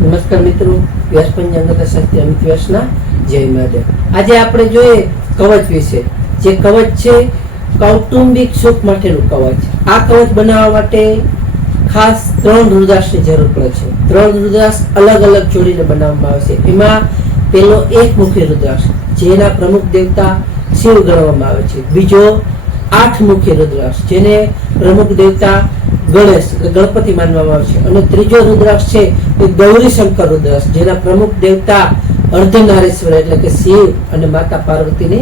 નમસ્કાર મિત્રો, વ્યાસ પંચાંગ શાસ્ત્રી અમિત વ્યાસના જય મહાદેવ. આજે આપણે જોઈએ કવચ વિશે. જે કવચ છે કૌટુંબિક સુખ માટેનું કવચ. આ કવચ બનાવવા માટે ખાસ 3 રુદ્રાક્ષની જરૂર પડે છે. 3 રુદ્રાક્ષ અલગ અલગ જોડીને બનાવવામાં આવે છે. એમાં પેલો એકમુખી રુદ્રાક્ષ, જેના પ્રમુખ દેવતા શિવ ગણવામાં આવે છે. બીજો 8 મુખી રુદ્રાક્ષ, જેને પ્રમુખ દેવતા ગણેશ ગણપતિ માનવામાં આવે છે. અને ત્રીજો રુદ્રાક્ષ છે એ ગૌરી શંકર રુદ્રાક્ષ, જેના પ્રમુખ દેવતા અર્ધનારીશ્વર એટલે કે શિવ અને માતા પાર્વતીને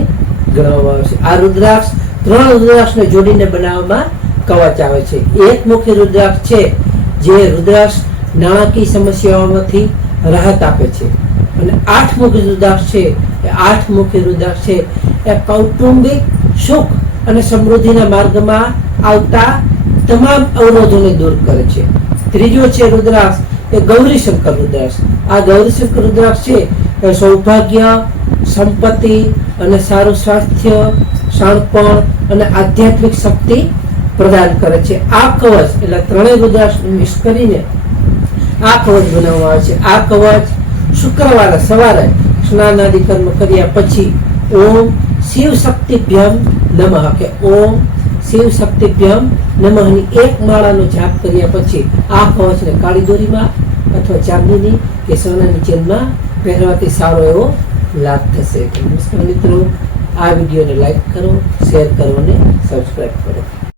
ગણવામાં આવે છે. આ રુદ્રાક્ષ 3 રુદ્રાક્ષને જોડીને બનાવવામાં કવચ આવે છે. એકમુખી રુદ્રાક્ષ છે જે રુદ્રાક્ષ નાણાકીય સમસ્યાઓમાંથી રાહત આપે છે. અને 8 મુખી રુદ્રાક્ષ છે એ 8 મુખી રુદ્રાક્ષ છે એ કૌટુંબિક સુખ અને સમૃદ્ધિના માર્ગમાં આવતા તમામ અવરોધોને દૂર કરે છે. ત્રીજો છે રુદ્રાક્ષ એ ગૌરી શંકર રુદ્રાક્ષ. આ ગૌરી શંકર રુદ્રાક્ષ છે એ સૌભાગ્ય, સંપત્તિ અને સારું સ્વાસ્થ્ય, શાણપણ અને આધ્યાત્મિક શક્તિ પ્રદાન કરે છે. આ કવચ એટલે 3 રુદ્રાક્ષ મિક્સ કરીને આ કવચ બનાવવામાં આવે છે. આ કવચ શુક્રવારે સવારે સ્નાન આદિ કર્મ કર્યા પછી ઓમ શિવ શક્તિભ્યમ નમઃ કે ઓમ શિવ શક્તિભ્યમ નમઃની 1 માળાનો જાપ કર્યા પછી આ કવચને કાળી દોરીમાં અથવા ચાંદીની કે સોનાની ચેનમાં પહેરવાથી સારો એવો લાભ થશે. નમસ્કાર મિત્રો, આ વિડીયોને લાઈક કરો, શેર કરો અને સબસ્ક્રાઈબ કરો.